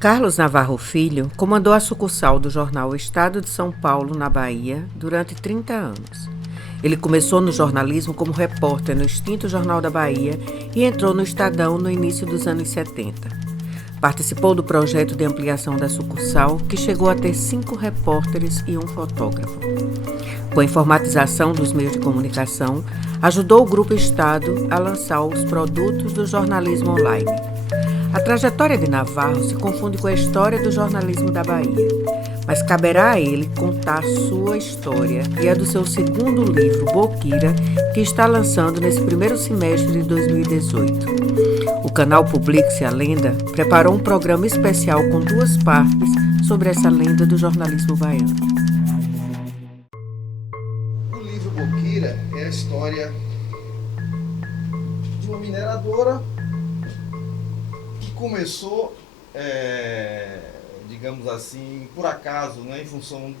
Carlos Navarro Filho comandou a sucursal do jornal O Estado de São Paulo, na Bahia, durante 30 anos. Ele começou no jornalismo como repórter no extinto Jornal da Bahia e entrou no Estadão no início dos anos 70. Participou do projeto de ampliação da sucursal, que chegou a ter 5 repórteres e um fotógrafo. Com a informatização dos meios de comunicação, ajudou o Grupo Estado a lançar os produtos do jornalismo online. A trajetória de Navarro se confunde com a história do jornalismo da Bahia, mas caberá a ele contar sua história e a do seu segundo livro, Boquira, que está lançando nesse primeiro semestre de 2018. O canal Publique-se a Lenda preparou um programa especial com 2 partes sobre essa lenda do jornalismo baiano. O livro Boquira é a história de uma mineradora que começou, digamos assim, por acaso, né, em função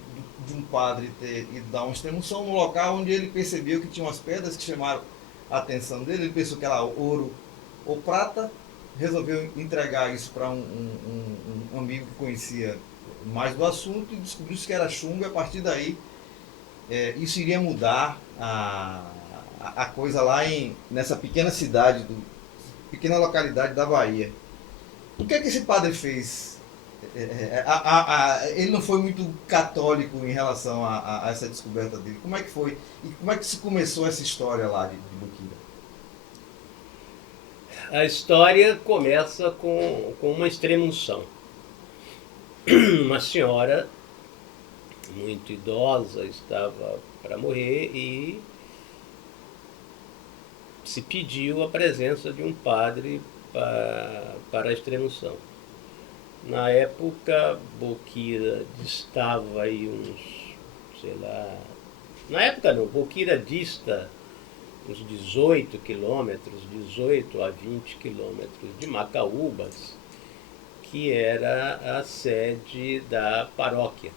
de um padre ter ido dar uma extremunção no local onde ele percebeu que tinha umas pedras que chamaram a atenção dele. Ele pensou que era ouro ou prata, resolveu entregar isso para um amigo que conhecia mais do assunto e descobriu que era chumbo, e a partir daí isso iria mudar a coisa lá nessa pequena cidade, pequena localidade da Bahia. O que é que esse padre fez? Ele não foi muito católico em relação a essa descoberta dele. Como é que foi? E como é que se começou essa história lá de Boquira? A história começa com uma extrema-unção. Uma senhora muito idosa estava para morrer e se pediu a presença de um padre para a extrema-unção. Na época, Boquira distava aí na época não, Boquira dista uns 18 quilômetros, 18 a 20 quilômetros de Macaúbas, que era a sede da paróquia.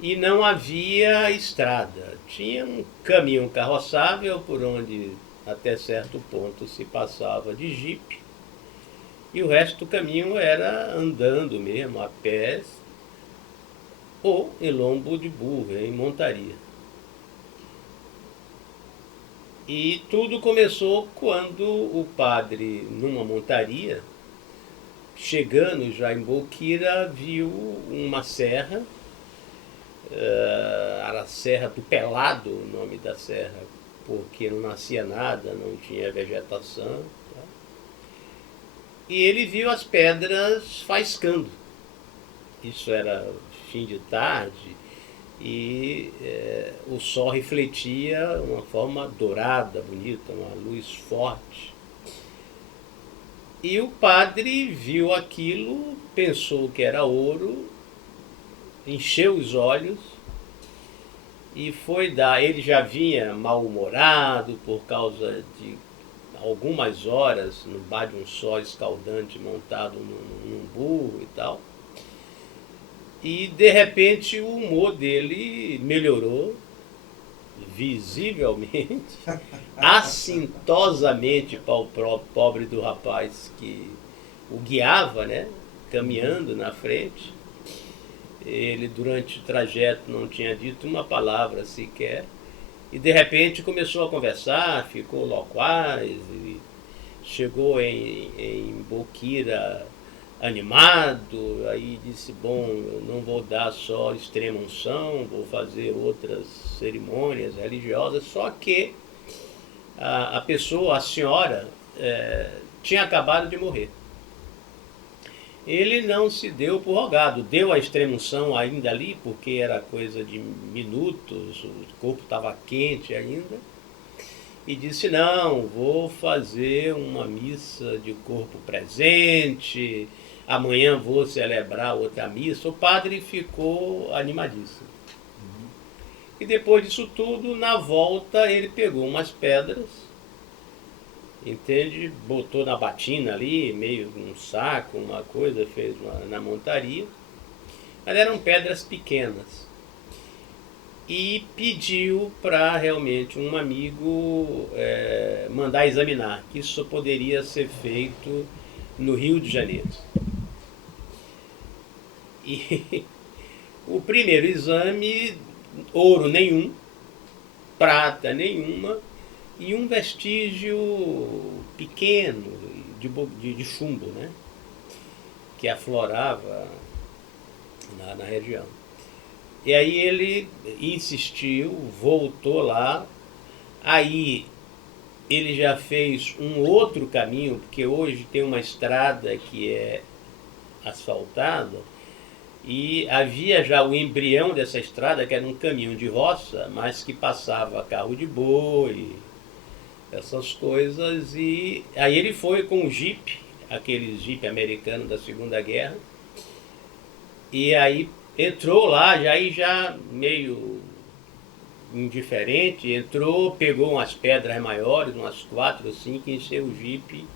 E não havia estrada, tinha um caminho carroçável por onde até certo ponto se passava de jipe, e o resto do caminho era andando mesmo, a pés, ou em lombo de burro, em montaria. E tudo começou quando o padre, numa montaria, chegando já em Boquira, viu uma serra, era a Serra do Pelado, o nome da serra, porque não nascia nada, não tinha vegetação. Tá? E ele viu as pedras faiscando. Isso era fim de tarde, e o sol refletia uma forma dourada, bonita, uma luz forte. E o padre viu aquilo, pensou que era ouro, encheu os olhos e foi dar. Ele já vinha mal-humorado por causa de algumas horas no bar de um sol escaldante montado num burro e tal. E de repente o humor dele melhorou visivelmente, assintosamente para o pobre do rapaz que o guiava, né, caminhando na frente. Ele durante o trajeto não tinha dito uma palavra sequer, e de repente começou a conversar, ficou loquaz, e chegou em Boquira animado, aí disse, bom, eu não vou dar só extrema-unção, vou fazer outras cerimônias religiosas, só que a pessoa, a senhora, tinha acabado de morrer. Ele não se deu por rogado, deu a extrema-unção ainda ali, porque era coisa de minutos, o corpo estava quente ainda, e disse, não, vou fazer uma missa de corpo presente, amanhã vou celebrar outra missa. O padre ficou animadíssimo. E depois disso tudo, na volta, ele pegou umas pedras, entende? Botou na batina ali, meio num saco, uma coisa, fez na montaria. Mas eram pedras pequenas. E pediu para realmente um amigo mandar examinar, que isso poderia ser feito no Rio de Janeiro. E o primeiro exame, ouro nenhum, prata nenhuma, e um vestígio pequeno de chumbo, né? Que aflorava na região. E aí ele insistiu, voltou lá, aí ele já fez um outro caminho, porque hoje tem uma estrada que é asfaltada, e havia já o embrião dessa estrada, que era um caminho de roça, mas que passava carro de boi, essas coisas, e aí ele foi com o Jeep, aquele Jeep americano da Segunda Guerra, e aí entrou lá, já meio indiferente, entrou, pegou umas pedras maiores, umas 4 ou 5, encheu o Jeep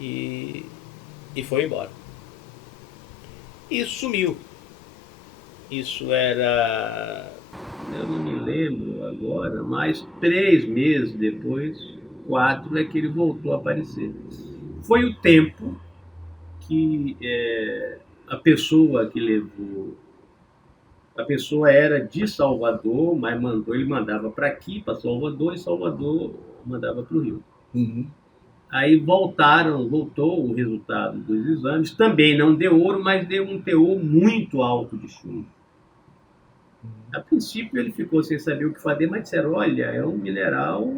e foi embora. E sumiu. Isso era, eu não me lembro agora, mas 3 meses depois, 4, é que ele voltou a aparecer. Foi o tempo que a pessoa que levou, a pessoa era de Salvador, mas ele mandava para aqui, para Salvador, e Salvador mandava para o Rio. Uhum. Aí voltou o resultado dos exames, também não deu ouro, mas deu um teor muito alto de chumbo. A princípio ele ficou sem saber o que fazer, mas disseram, olha, é um mineral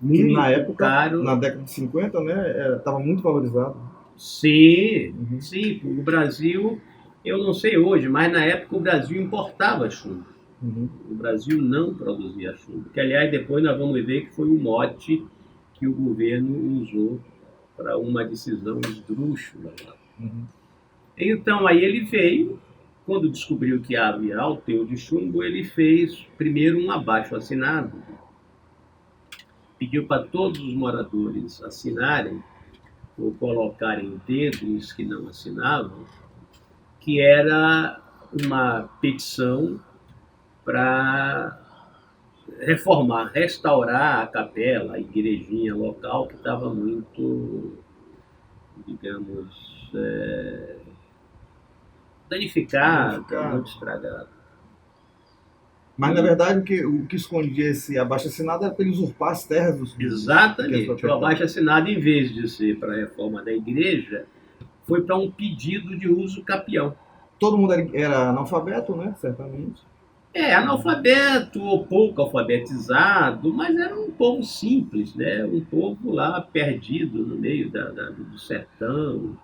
muito na época, caro. na década de 50, né, estava muito valorizado. Sim, sim, o Brasil, eu não sei hoje, mas na época o Brasil importava chumbo. O Brasil não produzia chumbo, que aliás depois nós vamos ver que foi o mote que o governo usou para uma decisão esdrúxula. Então aí ele veio, quando descobriu que havia alto teor de chumbo, ele fez primeiro um abaixo-assinado, pediu para todos os moradores assinarem ou colocarem o dedo nos que não assinavam, que era uma petição para reformar, restaurar a capela, a igrejinha local, que estava muito, digamos, danificada, muito estragada. Mas, na verdade, o que escondia esse abaixo-assinado era para ele usurpar as terras dos Exatamente. O abaixo-assinado, em vez de ser para a reforma da igreja, foi para um pedido de uso capião. Todo mundo era analfabeto, né? Certamente. Analfabeto ou pouco alfabetizado, mas era um povo simples, né? Um povo lá perdido no meio do sertão.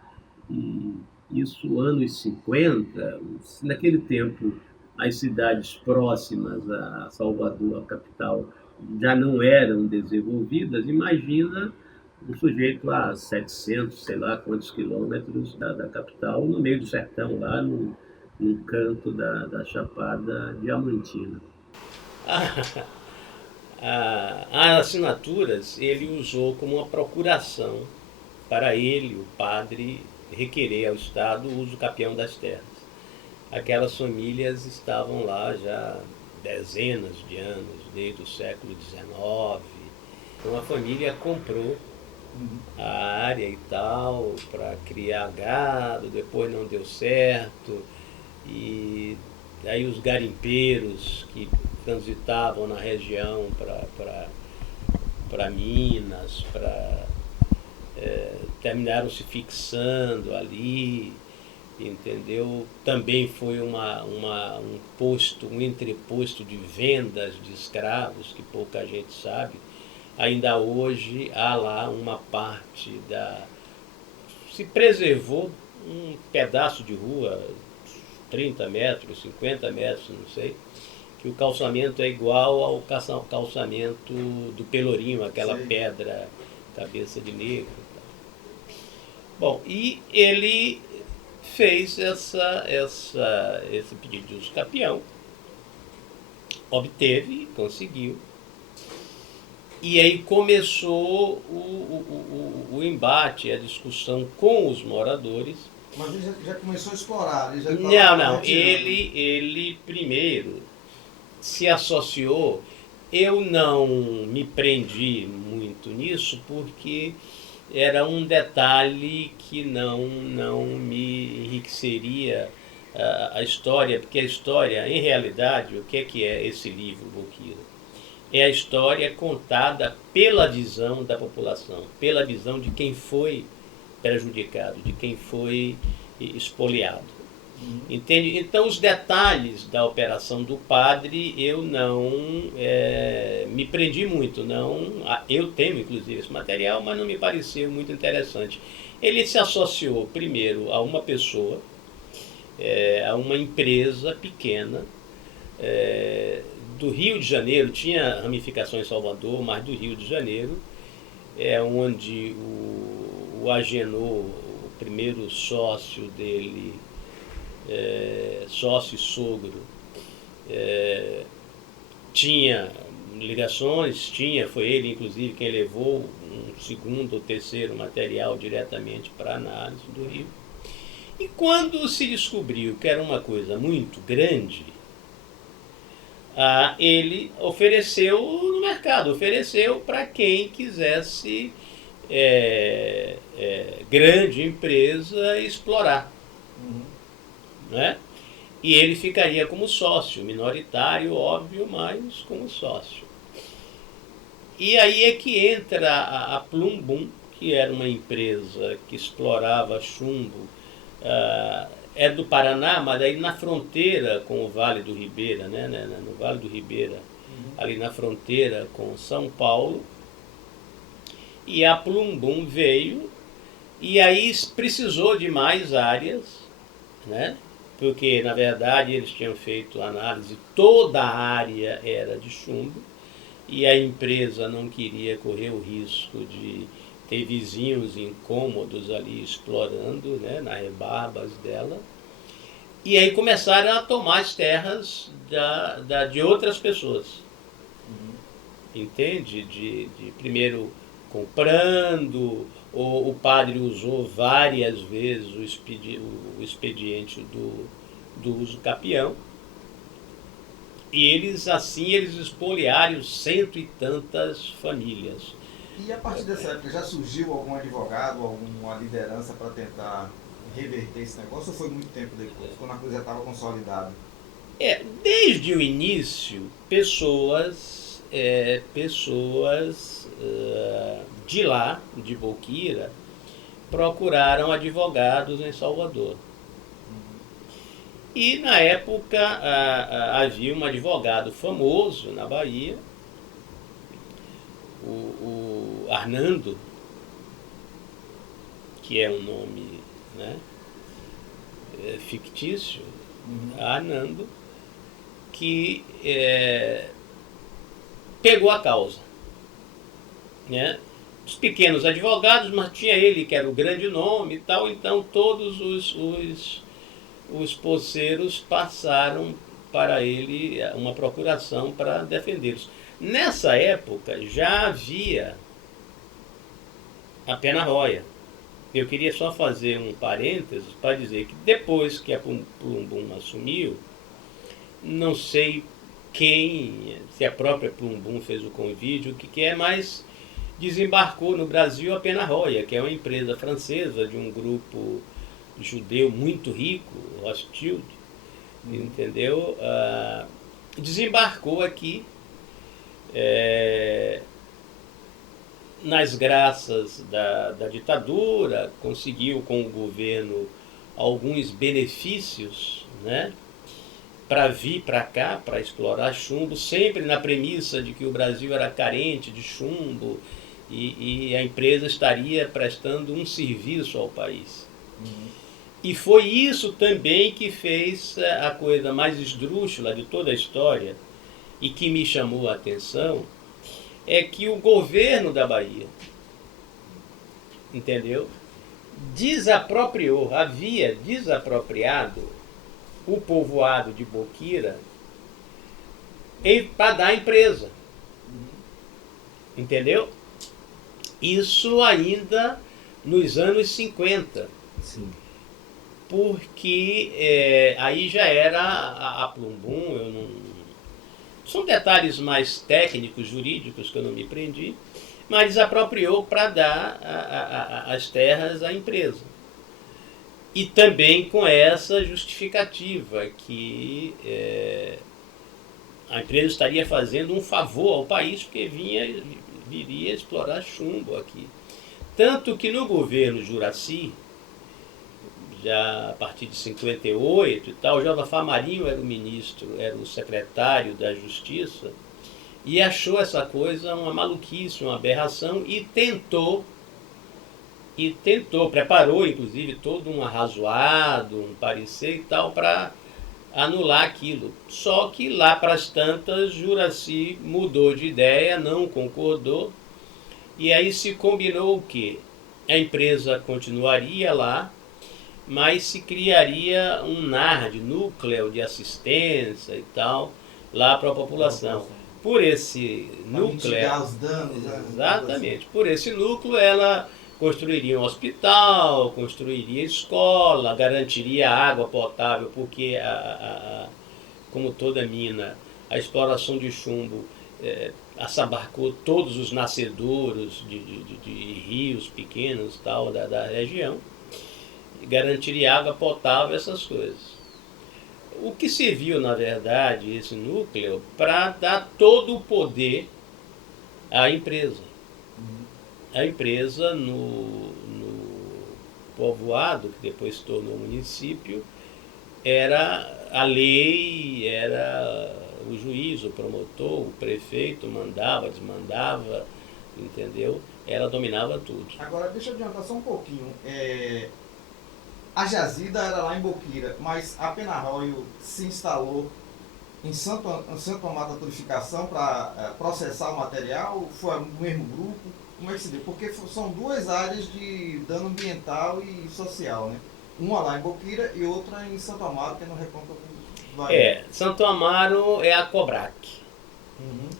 E isso anos 50, naquele tempo as cidades próximas a Salvador, a capital, já não eram desenvolvidas. Imagina um sujeito a 700, sei lá quantos quilômetros da capital, no meio do sertão, lá num canto da Chapada Diamantina. As assinaturas ele usou como uma procuração para ele, o padre, requerer ao Estado o uso capião das terras. Aquelas famílias estavam lá já dezenas de anos, desde o século XIX. Então a família comprou a área e tal para criar gado, depois não deu certo, e aí os garimpeiros que transitavam na região para Minas, terminaram se fixando ali, entendeu? Também foi um entreposto de vendas de escravos, que pouca gente sabe. Ainda hoje há lá uma parte se preservou um pedaço de rua, 30 metros, 50 metros, não sei, que o calçamento é igual ao calçamento do Pelourinho, aquela pedra, cabeça de negro. Bom, e ele fez esse pedido de uso capião, obteve, conseguiu, e aí começou o embate, a discussão com os moradores. Mas ele já começou a explorar? Ele primeiro se associou. Eu não me prendi muito nisso, porque era um detalhe que não me enriqueceria a história, porque a história, em realidade, o que é esse livro, Boquira? É a história contada pela visão da população, pela visão de quem foi prejudicado, de quem foi expoliado. Entende? Então, os detalhes da operação do padre, eu não me prendi muito. Eu tenho, inclusive, esse material, mas não me pareceu muito interessante. Ele se associou, primeiro, a uma pessoa, a uma empresa pequena, do Rio de Janeiro, tinha ramificações em Salvador, mas do Rio de Janeiro, onde o Agenor, o primeiro sócio dele, sócio e sogro, tinha ligações, foi ele inclusive quem levou um segundo ou terceiro material diretamente para a análise do Rio. E quando se descobriu que era uma coisa muito grande, ele ofereceu no mercado, ofereceu para quem quisesse, grande empresa, explorar. Né? E ele ficaria como sócio, minoritário, óbvio, mas como sócio. E aí é que entra a Plumbum, que era uma empresa que explorava chumbo, é do Paraná, mas aí na fronteira com o Vale do Ribeira, né? No Vale do Ribeira, ali na fronteira com São Paulo. E a Plumbum veio, e aí precisou de mais áreas, né? Porque, na verdade, eles tinham feito análise, toda a área era de chumbo, e a empresa não queria correr o risco de ter vizinhos incômodos ali explorando, né, nas rebarbas dela. E aí começaram a tomar as terras de outras pessoas. Entende? De primeiro comprando, ou o padre usou várias vezes o expediente do uso capião. E eles expoliaram 100 e tantas famílias. E a partir dessa época já surgiu algum advogado, alguma liderança para tentar reverter esse negócio, ou foi muito tempo depois, quando a coisa já estava consolidada? Desde o início, pessoas de lá, de Boquira, procuraram advogados em Salvador. E na época havia um advogado famoso na Bahia, o Arnando, que é um nome, né, fictício, Arnando, que pegou a causa. Né? Os pequenos advogados, mas tinha ele que era o grande nome e tal, então todos os poceiros passaram para ele uma procuração para defendê-los. Nessa época já havia a pena-róia. Eu queria só fazer um parênteses para dizer que depois que a Plumbum assumiu, não sei se a própria Plumbum fez o convite, o que é, mas desembarcou no Brasil a pena-róia, que é uma empresa francesa de um grupo judeu muito rico, Rothschild, entendeu? Desembarcou aqui, nas graças da ditadura, conseguiu com o governo alguns benefícios, né, para vir para cá, para explorar chumbo, sempre na premissa de que o Brasil era carente de chumbo e a empresa estaria prestando um serviço ao país. E foi isso também que fez a coisa mais esdrúxula de toda a história e que me chamou a atenção, é que o governo da Bahia, entendeu, havia desapropriado o povoado de Boquira para dar a empresa. Entendeu? Isso ainda nos anos 50. Sim. Porque aí já era a Plumbum, são detalhes mais técnicos, jurídicos, que eu não me prendi, mas desapropriou para dar as terras à empresa. E também com essa justificativa que a empresa estaria fazendo um favor ao país porque viria explorar chumbo aqui. Tanto que no governo Juracy, já a partir de 58 e tal, o Josafá Marinho era o ministro, era o secretário da Justiça, e achou essa coisa uma maluquice, uma aberração, e tentou, preparou inclusive todo um arrazoado, um parecer e tal, para anular aquilo. Só que lá para as tantas, Juracy mudou de ideia, não concordou, e aí se combinou o quê? A empresa continuaria lá, mas se criaria um NARD, núcleo de assistência e tal, lá para a população. Por esse núcleo, mitigar os danos, né? Exatamente. Por esse núcleo, ela construiria um hospital, construiria escola, garantiria água potável, porque, como toda mina, a exploração de chumbo assabarcou todos os nascedouros de rios pequenos tal, da região, garantiria água potável, essas coisas. O que serviu, na verdade, esse núcleo, para dar todo o poder à empresa. A empresa, no povoado, que depois se tornou município, era a lei, era o juiz, o promotor, o prefeito, mandava, desmandava, entendeu? Ela dominava tudo. Agora, deixa eu adiantar só um pouquinho. A jazida era lá em Boqueira, mas a Penarroio se instalou em Santo Amaro da Purificação para processar o material? Foi o mesmo grupo? Como é que se deu? Porque são duas áreas de dano ambiental e social, né? Uma lá em Boqueira e outra em Santo Amaro, que é no Recôncavo do Bahia. Santo Amaro é a Cobrac. Uhum.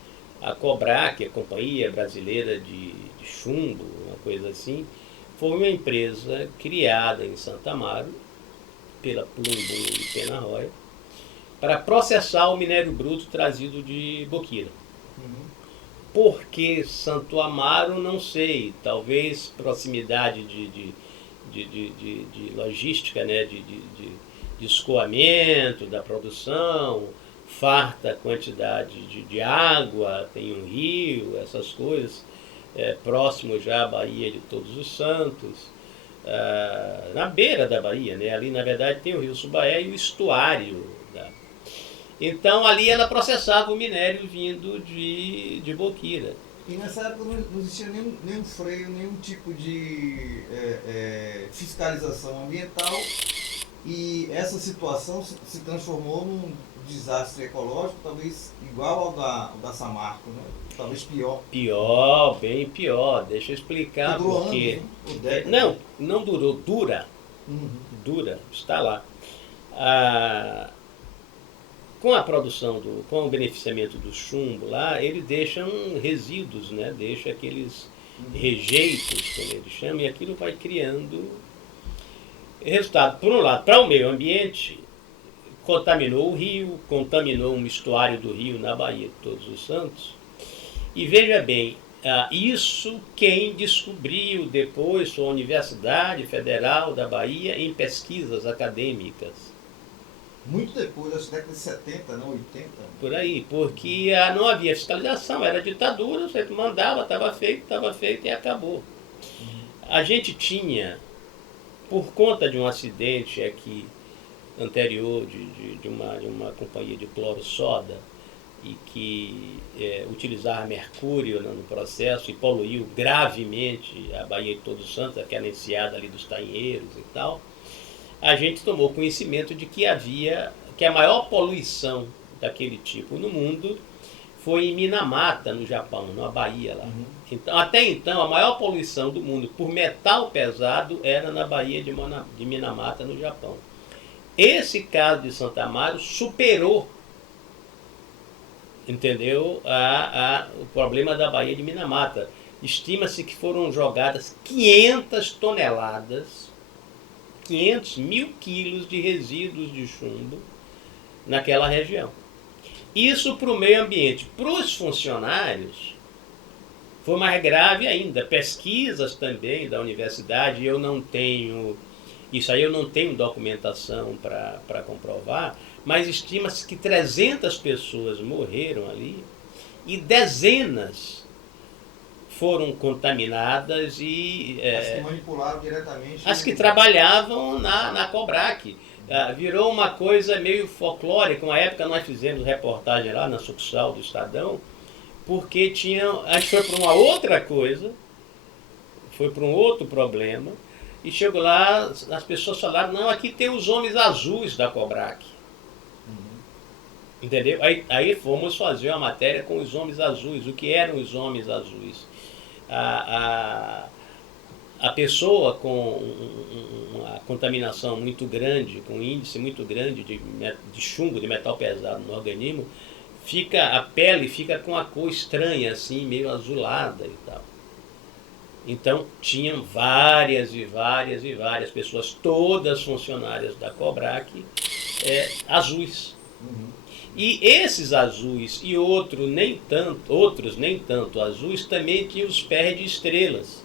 A Cobrac, a Companhia Brasileira de Chumbo, uma coisa assim, foi uma empresa criada em Santo Amaro, pela Plumbo e Penarroio, para processar o minério bruto trazido de Boqueira. Uhum. Por que Santo Amaro, não sei, talvez proximidade de logística, né? de escoamento da produção, farta quantidade de água, tem um rio, essas coisas, próximo já à Baía de Todos os Santos, na beira da Baía, né? Ali na verdade tem o rio Subaé e o estuário. Então ali ela processava o minério vindo de Boqueira. E nessa época não existia nenhum freio, nenhum tipo de fiscalização ambiental, e essa situação se transformou num desastre ecológico, talvez igual ao da Samarco, né? Talvez pior. Pior, bem pior. Deixa eu explicar Durou por quê. anos, né? Não durou, dura. Uhum. Dura, está lá. Com a produção, com o beneficiamento do chumbo lá, ele deixa resíduos, né? Deixa aqueles rejeitos, como ele chama, e aquilo vai criando resultado. Por um lado, para o meio ambiente, contaminou o rio, contaminou um estuário do rio na Baía de Todos os Santos. E veja bem, isso quem descobriu depois foi a Universidade Federal da Bahia em pesquisas acadêmicas. Muito depois, das décadas de 70, não 80. Por aí, porque não havia fiscalização, era ditadura, você mandava, estava feito e acabou. A gente tinha, por conta de um acidente aqui anterior de uma companhia de cloro-soda, e que utilizava mercúrio no processo e poluiu gravemente a Baía de Todos os Santos, aquela enseada ali dos Tainheiros e tal, a gente tomou conhecimento de que a maior poluição daquele tipo no mundo foi em Minamata, no Japão, numa baía lá. Uhum. Então, até então, a maior poluição do mundo por metal pesado era na Baía de Minamata, no Japão. Esse caso de Santo Amaro superou, entendeu, o problema da Baía de Minamata. Estima-se que foram jogadas 500 toneladas, 500 mil quilos de resíduos de chumbo naquela região. Isso para o meio ambiente. Para os funcionários, foi mais grave ainda. Pesquisas também da universidade, eu não tenho Isso aí eu não tenho documentação para comprovar, mas estima-se que 300 pessoas morreram ali e dezenas foram contaminadas e... As que manipularam diretamente. As que trabalhavam na Cobrac. Virou uma coisa meio folclórica. Uma época nós fizemos reportagem lá na sucursal do Estadão, porque a gente foi para uma outra coisa, foi para um outro problema, e chegou lá, as pessoas falaram, não, aqui tem os homens azuis da Cobrac. Entendeu? Aí fomos fazer uma matéria com os homens azuis. O que eram os homens azuis? A pessoa com uma contaminação muito grande, com um índice muito grande de chumbo, de metal pesado no organismo, a pele fica com a cor estranha, assim, meio azulada e tal. Então, tinham várias e várias e várias pessoas, todas funcionárias da Cobrac, azuis. E esses azuis e outros nem tanto azuis, também tinham os pés de estrelas.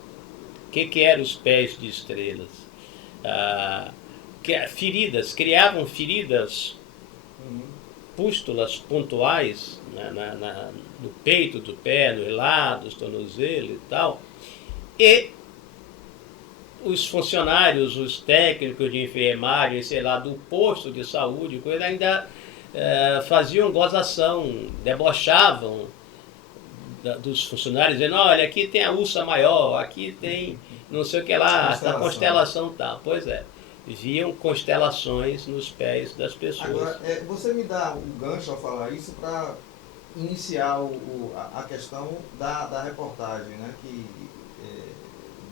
O que eram os pés de estrelas? Feridas, criavam feridas, pústulas pontuais no peito do pé, nos lados, tornozelo e tal. E os funcionários, os técnicos de enfermagem, sei lá, do posto de saúde, ainda faziam gozação, debochavam dos funcionários, dizendo, olha, aqui tem a ursa maior, aqui tem não sei o que lá, a constelação tal. Pois é, viam constelações nos pés das pessoas. Agora, você me dá o gancho ao falar isso para iniciar a questão da reportagem, né? Que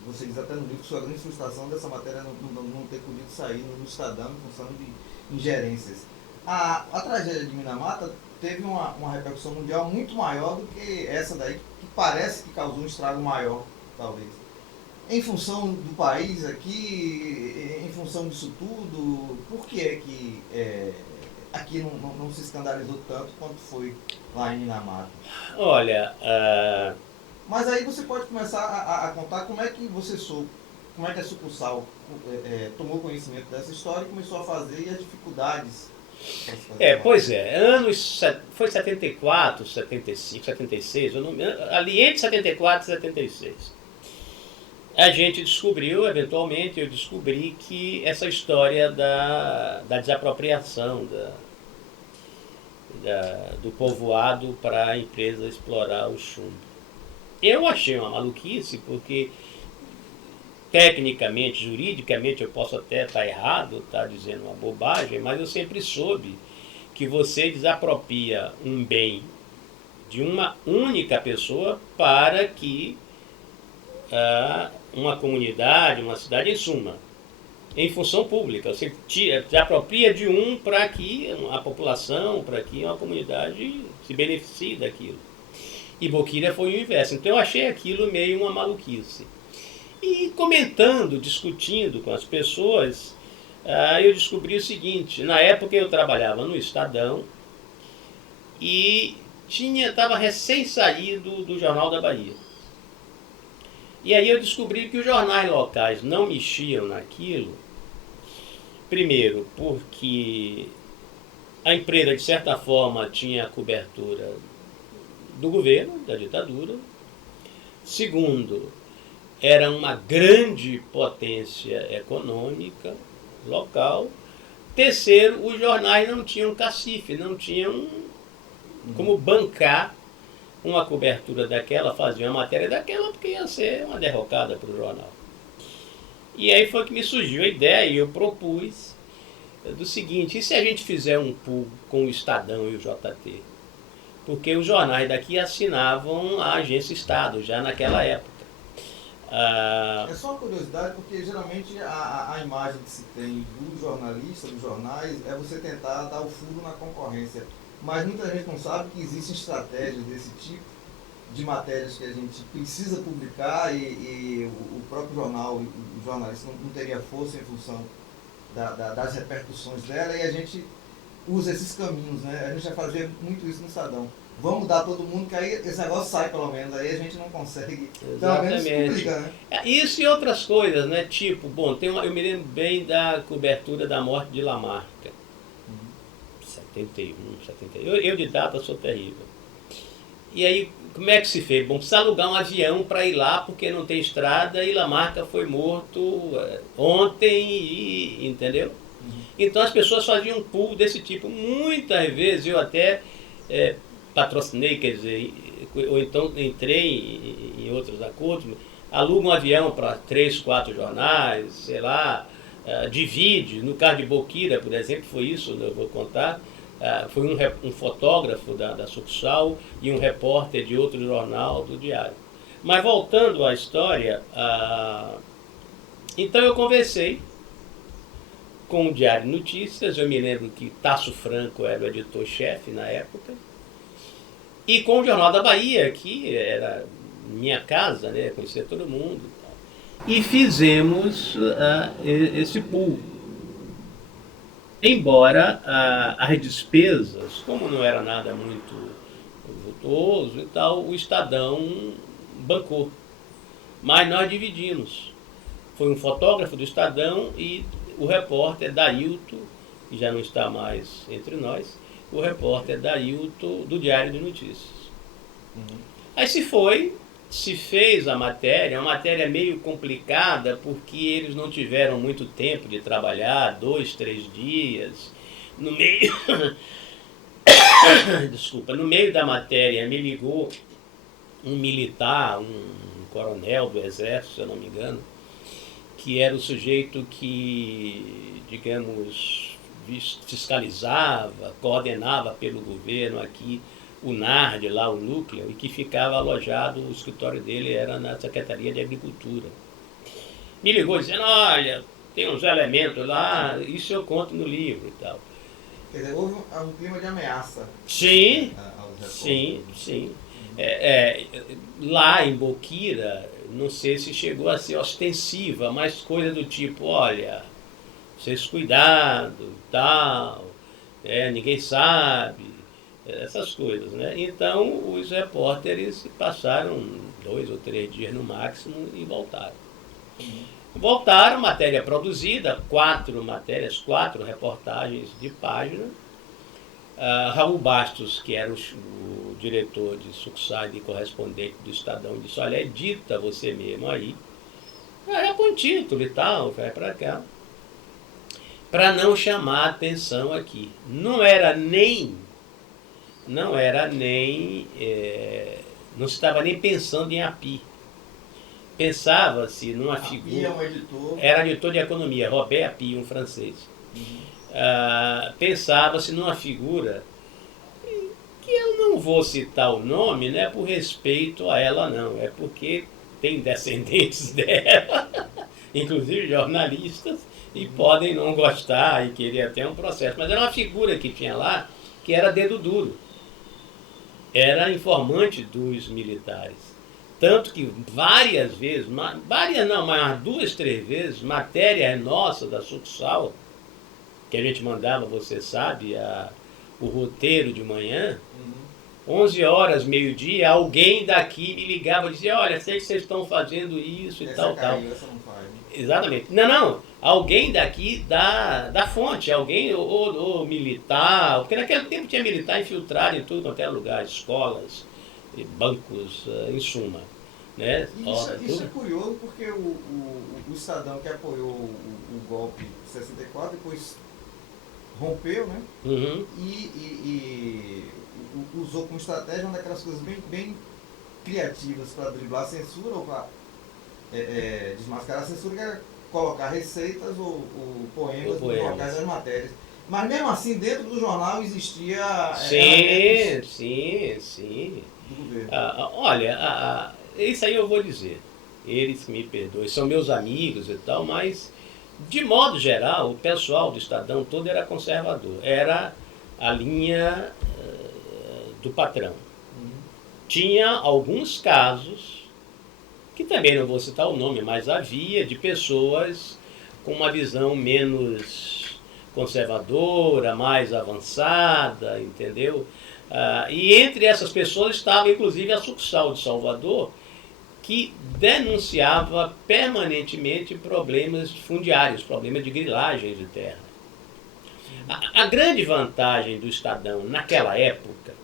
você diz até no livro que sua grande frustração dessa matéria não ter podido sair no Estadão em função de ingerências. A tragédia de Minamata teve uma repercussão mundial muito maior do que essa daí, que parece que causou um estrago maior, talvez. Em função do país aqui, em função disso tudo, por que é que aqui não se escandalizou tanto quanto foi lá em Minamata? Olha... Mas aí você pode começar a contar como é que você soube, como é que a sucursal tomou conhecimento dessa história e começou a fazer, e as dificuldades. Pois é, foi 74, 75, 76, ali entre 74 e 76. A gente descobriu, eventualmente eu descobri que essa história da desapropriação do povoado para a empresa explorar o chumbo. Eu achei uma maluquice, porque tecnicamente, juridicamente, eu posso até estar errado, estar dizendo uma bobagem, mas eu sempre soube que você desapropria um bem de uma única pessoa para que uma comunidade, uma cidade, em suma, em função pública. Você desapropria de um para que a população, para que uma comunidade se beneficie daquilo. E Boquilha foi o inverso. Então eu achei aquilo meio uma maluquice. E comentando, discutindo com as pessoas, eu descobri o seguinte: na época eu trabalhava no Estadão e estava recém saído do Jornal da Bahia. E aí eu descobri que os jornais locais não mexiam naquilo, primeiro porque a empresa de certa forma tinha a cobertura do governo, da ditadura. Segundo, era uma grande potência econômica local. Terceiro, os jornais não tinham cacife, não tinham como bancar uma cobertura daquela, fazer uma matéria daquela, porque ia ser uma derrocada para o jornal. E aí foi que me surgiu a ideia, e eu propus do seguinte: e se a gente fizer um pool com o Estadão e o JT? Porque os jornais daqui assinavam a Agência Estado, já naquela época. É só uma curiosidade, porque geralmente a imagem que se tem do jornalista, dos jornais, é você tentar dar o furo na concorrência. Mas muita gente não sabe que existem estratégias desse tipo, de matérias que a gente precisa publicar e o próprio jornal, o jornalista não teria força em função das repercussões dela, e a gente usa esses caminhos, né? A gente já fazia muito isso no Estadão. vamos mudar todo mundo, que aí esse negócio sai pelo menos, aí a gente não consegue, pelo menos Exatamente. publica, né? Isso e outras coisas, né? Tipo, bom, eu me lembro bem da cobertura da morte de Lamarca. 71, 71. Eu de data sou terrível. E aí, como é que se fez? Bom, precisa alugar um avião para ir lá, porque não tem estrada, e Lamarca foi morto ontem, entendeu? Então as pessoas faziam um pool desse tipo. Muitas vezes eu até patrocinei, quer dizer, ou então entrei em outros acordos, aluga um avião para 3, 4 jornais, sei lá, divide. No caso de Boquira, por exemplo, foi isso, eu vou contar. Foi um fotógrafo da sucursal e um repórter de outro jornal do Diário. Mas voltando à história, então eu conversei com o Diário de Notícias. Eu me lembro que Tasso Franco era o editor-chefe na época, e com o Jornal da Bahia, que era minha casa, né, conhecia todo mundo. E fizemos esse pool. Embora as despesas, como não era nada muito vultoso e tal, o Estadão bancou. Mas nós dividimos. Foi um fotógrafo do Estadão e o repórter Dailton, que já não está mais entre nós, o repórter Dailton do Diário de Notícias. Aí se fez a matéria, uma matéria meio complicada, porque eles não tiveram muito tempo de trabalhar, 2, 3 dias. No meio, desculpa, no meio da matéria me ligou um militar, um coronel do Exército, se eu não me engano, que era o sujeito que, digamos, fiscalizava, coordenava pelo governo aqui o NARD, lá o núcleo, e que ficava alojado, o escritório dele era na Secretaria de Agricultura. Me ligou dizendo, olha, tem uns elementos lá, isso eu conto no livro e tal. Quer dizer, houve um clima de ameaça. Sim, aos sim, sim. Lá em Boquira, não sei se chegou a ser ostensiva, mas coisa do tipo, olha, vocês cuidado e tal, ninguém sabe, essas coisas, né? Então os repórteres passaram 2 ou 3 dias no máximo e voltaram. Voltaram, matéria produzida, 4 matérias, 4 reportagens de página. Raul Bastos, que era o diretor de sucursal e correspondente do Estadão, disse, olha, edita você mesmo aí. Põe título e tal, vai para cá. Para não chamar atenção aqui. Não se estava nem pensando em API. Pensava-se numa figura... um editor. Era editor de economia, Robert Api, um francês. Pensava-se numa figura que eu não vou citar o nome, não é por respeito a ela não, é porque tem descendentes dela, inclusive jornalistas, e podem não gostar e querer até um processo. Mas era uma figura que tinha lá que era dedo duro. Era informante dos militares. Tanto que várias vezes, mas 2, 3 vezes, matéria nossa da sucursal, que a gente mandava, você sabe, o roteiro de manhã, 11 horas, meio-dia, alguém daqui me ligava e dizia, olha, sei que vocês estão fazendo isso e tal. Essa não faz. Exatamente. Não, alguém daqui da fonte, alguém, ou militar, porque naquele tempo tinha militar infiltrado em tudo quanto era lugar, escolas, bancos, em suma. Né? Isso é curioso porque o Estadão que apoiou o golpe de 64, depois rompeu, né? E usou como estratégia uma daquelas coisas bem criativas para driblar a censura ou para desmascarar a censura, que era colocar receitas ou poemas nos locais das matérias. Mas mesmo assim, dentro do jornal existia... Sim. Do governo. Olha, isso aí eu vou dizer. Eles que me perdoem, são meus amigos e tal, mas, de modo geral, o pessoal do Estadão todo era conservador. Era a linha do patrão. Tinha alguns casos, que também não vou citar o nome, mas havia de pessoas com uma visão menos conservadora, mais avançada, entendeu? E entre essas pessoas estava inclusive a sucursal de Salvador, que denunciava permanentemente problemas fundiários, problemas de grilagem de terra. A grande vantagem do Estadão naquela época,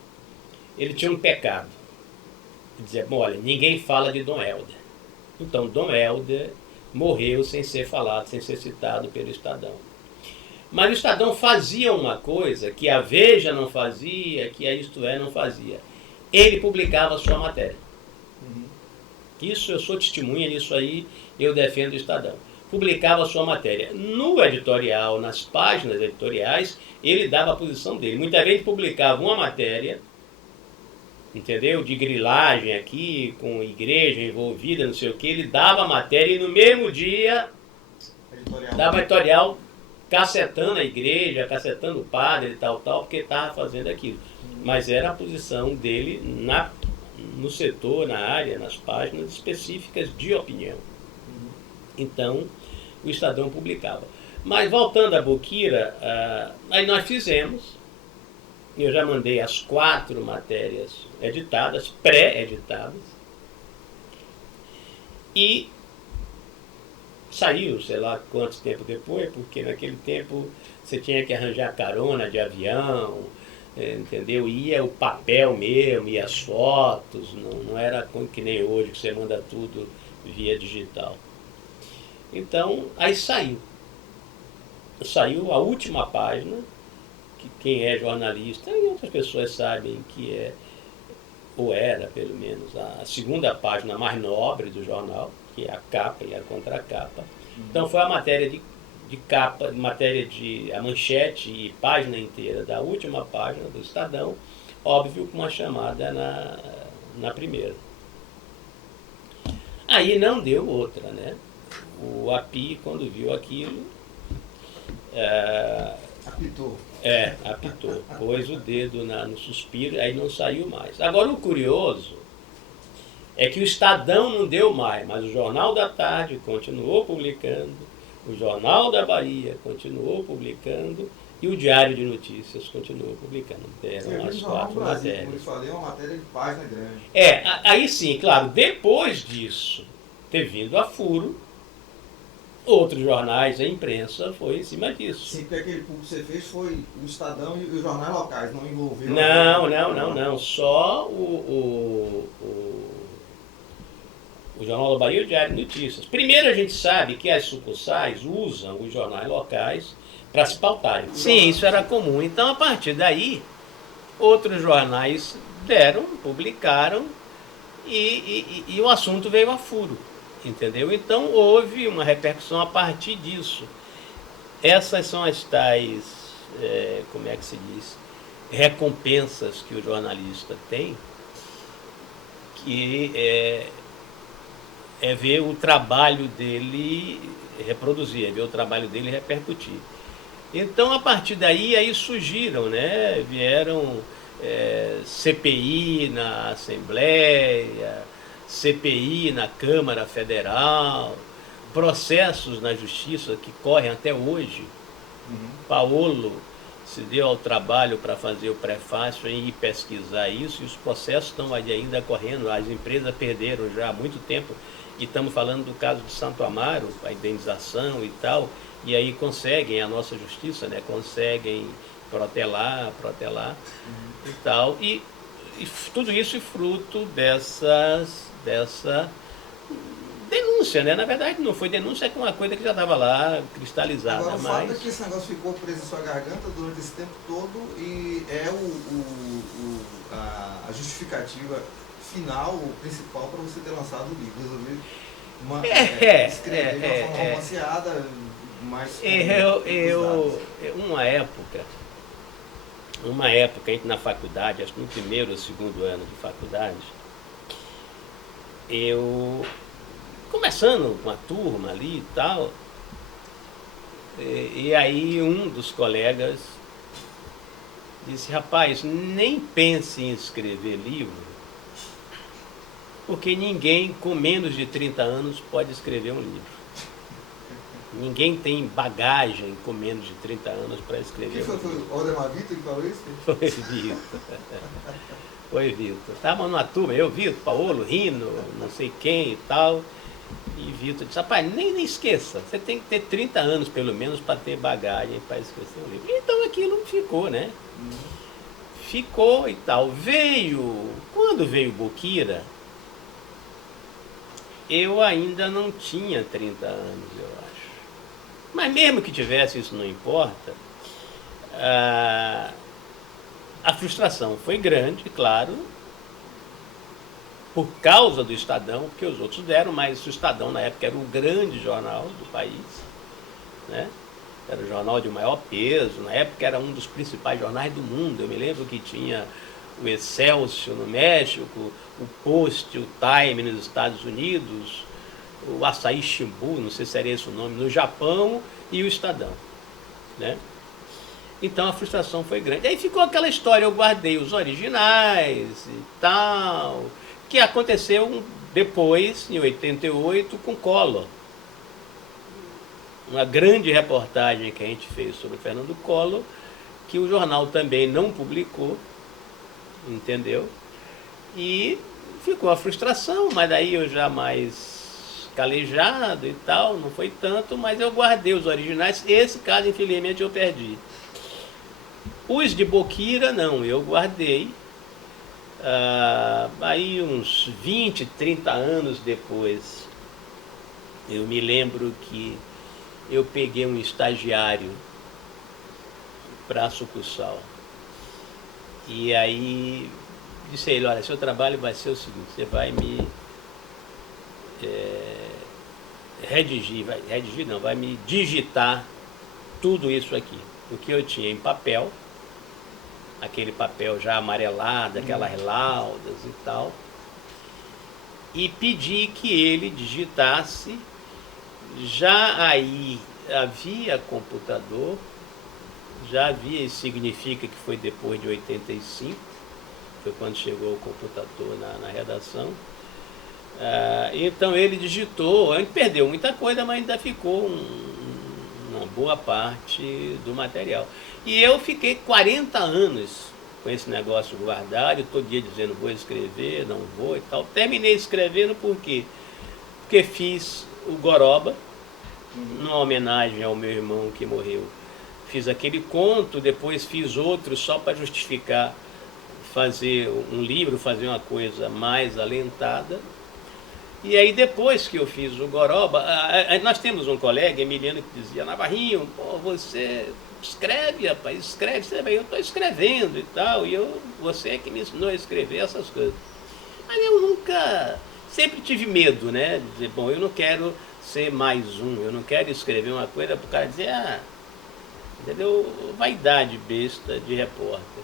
ele tinha um pecado. Dizia, bom, olha, ninguém fala de Dom Helder. Então, Dom Helder morreu sem ser falado, sem ser citado pelo Estadão. Mas o Estadão fazia uma coisa que a Veja não fazia, que a Isto É não fazia. Ele publicava a sua matéria. Isso, eu sou testemunha disso aí, eu defendo o Estadão. Publicava a sua matéria. No editorial, nas páginas editoriais, ele dava a posição dele. Muitas vezes publicava uma matéria, entendeu? De grilagem aqui, com igreja envolvida, não sei o que. Ele dava a matéria e no mesmo dia dava editorial cacetando a igreja, cacetando o padre e tal, porque estava fazendo aquilo. Mas era a posição dele no setor, na área, nas páginas específicas de opinião. Então, o Estadão publicava. Mas voltando à Boquira, aí nós fizemos, eu já mandei as 4 matérias editadas, pré-editadas, e saiu, sei lá quanto tempo depois, porque naquele tempo você tinha que arranjar carona de avião, entendeu? Ia o papel mesmo, ia as fotos, não era que nem hoje que você manda tudo via digital. Então, aí saiu. Saiu a última página, que quem é jornalista, e outras pessoas sabem que é, ou era pelo menos, a segunda página mais nobre do jornal, que é a capa e a contracapa. Então foi a matéria de capa, a manchete e página inteira da última página do Estadão, óbvio com uma chamada na primeira. Aí não deu outra, né? O API, quando viu aquilo, apitou. Apitou, pôs o dedo no suspiro, aí não saiu mais. Agora o curioso é que o Estadão não deu mais, mas o Jornal da Tarde continuou publicando, o Jornal da Bahia continuou publicando e o Diário de Notícias continuou publicando. Eram as 4 matérias. Como eu falei, uma matéria de página grande. Aí sim, claro, depois disso ter vindo a furo, outros jornais, a imprensa foi em cima disso. Sim, porque aquele público que você fez foi o Estadão e os jornais locais, não envolveu... Não. Só o Jornal da Bahia e o Diário de Notícias. Primeiro a gente sabe que as sucursais usam os jornais locais para se pautarem. Sim, isso era comum. Então, a partir daí, outros jornais publicaram e o assunto veio a furo. Entendeu? Então houve uma repercussão a partir disso. Essas são as tais, como é que se diz, recompensas que o jornalista tem, que é ver o trabalho dele reproduzir, é ver o trabalho dele repercutir. Então a partir daí aí surgiram, né? Vieram CPI na Assembleia, CPI na Câmara Federal, processos na Justiça que correm até hoje. Paolo se deu ao trabalho para fazer o prefácio em ir pesquisar isso, e os processos estão ainda correndo, as empresas perderam já há muito tempo, e estamos falando do caso de Santo Amaro, a indenização e tal, e aí conseguem, a nossa Justiça, né, conseguem protelar e tal, e tudo isso é fruto dessa denúncia, né? Na verdade não foi denúncia, é que uma coisa que já estava lá cristalizada. Agora o fato é que esse negócio ficou preso em sua garganta durante esse tempo todo e é a justificativa final, o principal para você ter lançado o livro. Escrever de uma forma romanceada, mais... Uma época, a gente na faculdade, acho que no primeiro ou segundo ano de faculdade, eu, começando com a turma ali e tal, e aí um dos colegas disse, rapaz, nem pense em escrever livro, porque ninguém com menos de 30 anos pode escrever um livro. Ninguém tem bagagem com menos de 30 anos para escrever. Quem foi o Aldemar Vitor que falou isso? Foi Vitor. Foi Vitor. Estava numa turma, eu, Vitor, Paulo, Rino, não sei quem e tal. E Vitor disse, rapaz, nem esqueça, você tem que ter 30 anos pelo menos para ter bagagem para escrever um livro. Então aquilo ficou, né? Ficou e tal. Quando veio Boquira, eu ainda não tinha 30 anos, eu acho. Mas mesmo que tivesse, isso não importa. A frustração foi grande, claro, por causa do Estadão, porque os outros deram, mas o Estadão na época era o grande jornal do país, né? Era o jornal de maior peso, na época era um dos principais jornais do mundo. Eu me lembro que tinha o Excelsior no México, o Post, o Time nos Estados Unidos, o Asahi Shimbun, não sei se era esse o nome, no Japão, e o Estadão, né? Então a frustração foi grande. Aí ficou aquela história, eu guardei os originais e tal, que aconteceu depois, em 88, com Collor. Uma grande reportagem que a gente fez sobre o Fernando Collor, que o jornal também não publicou, entendeu? E ficou a frustração, mas daí eu já mais calejado e tal, não foi tanto, mas eu guardei os originais. Esse caso, infelizmente, eu perdi. Os de Boquira, não, eu guardei. Aí uns 20, 30 anos depois, eu me lembro que eu peguei um estagiário para sucursal. E aí disse a ele, olha, seu trabalho vai ser o seguinte, você vai me vai me digitar tudo isso aqui. O que eu tinha em papel, aquele papel já amarelado, aquelas laudas e tal, e pedi que ele digitasse. Já aí havia computador, já havia, isso significa que foi depois de 85, foi quando chegou o computador na redação. Então ele digitou, a gente perdeu muita coisa, mas ainda ficou uma boa parte do material. E eu fiquei 40 anos com esse negócio guardado, todo dia dizendo vou escrever, não vou e tal. Terminei escrevendo por quê? Porque fiz o Goroba, numa homenagem ao meu irmão que morreu. Fiz aquele conto, depois fiz outro só para justificar fazer um livro, fazer uma coisa mais alentada. E aí depois que eu fiz o Goroba, nós temos um colega, Emiliano, que dizia, Navarrinho, pô, você escreve, rapaz, escreve, eu estou escrevendo e tal, e você é que me ensinou a escrever essas coisas. Mas eu nunca, sempre tive medo, né, de dizer, bom, eu não quero ser mais eu não quero escrever uma coisa para o cara dizer, entendeu, vaidade besta de repórter.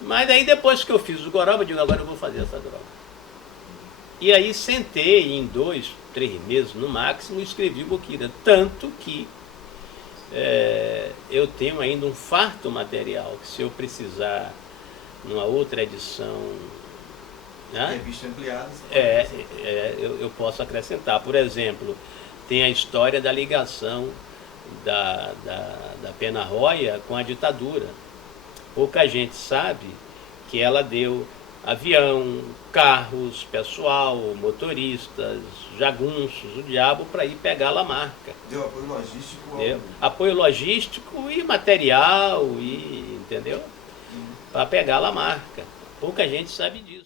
Mas aí depois que eu fiz o Goroba, eu digo, agora eu vou fazer essa droga. E aí sentei em 2, 3 meses no máximo e escrevi Boquira. Tanto que eu tenho ainda um farto material, que se eu precisar, numa outra edição, revista ampliada, eu posso acrescentar. Por exemplo, tem a história da ligação da Penarroia com a ditadura. Pouca gente sabe que ela deu avião, carros, pessoal, motoristas, jagunços, o diabo, para ir pegar Lamarca. Deu apoio logístico? Apoio logístico e material, entendeu? Para pegar Lamarca. Pouca gente sabe disso.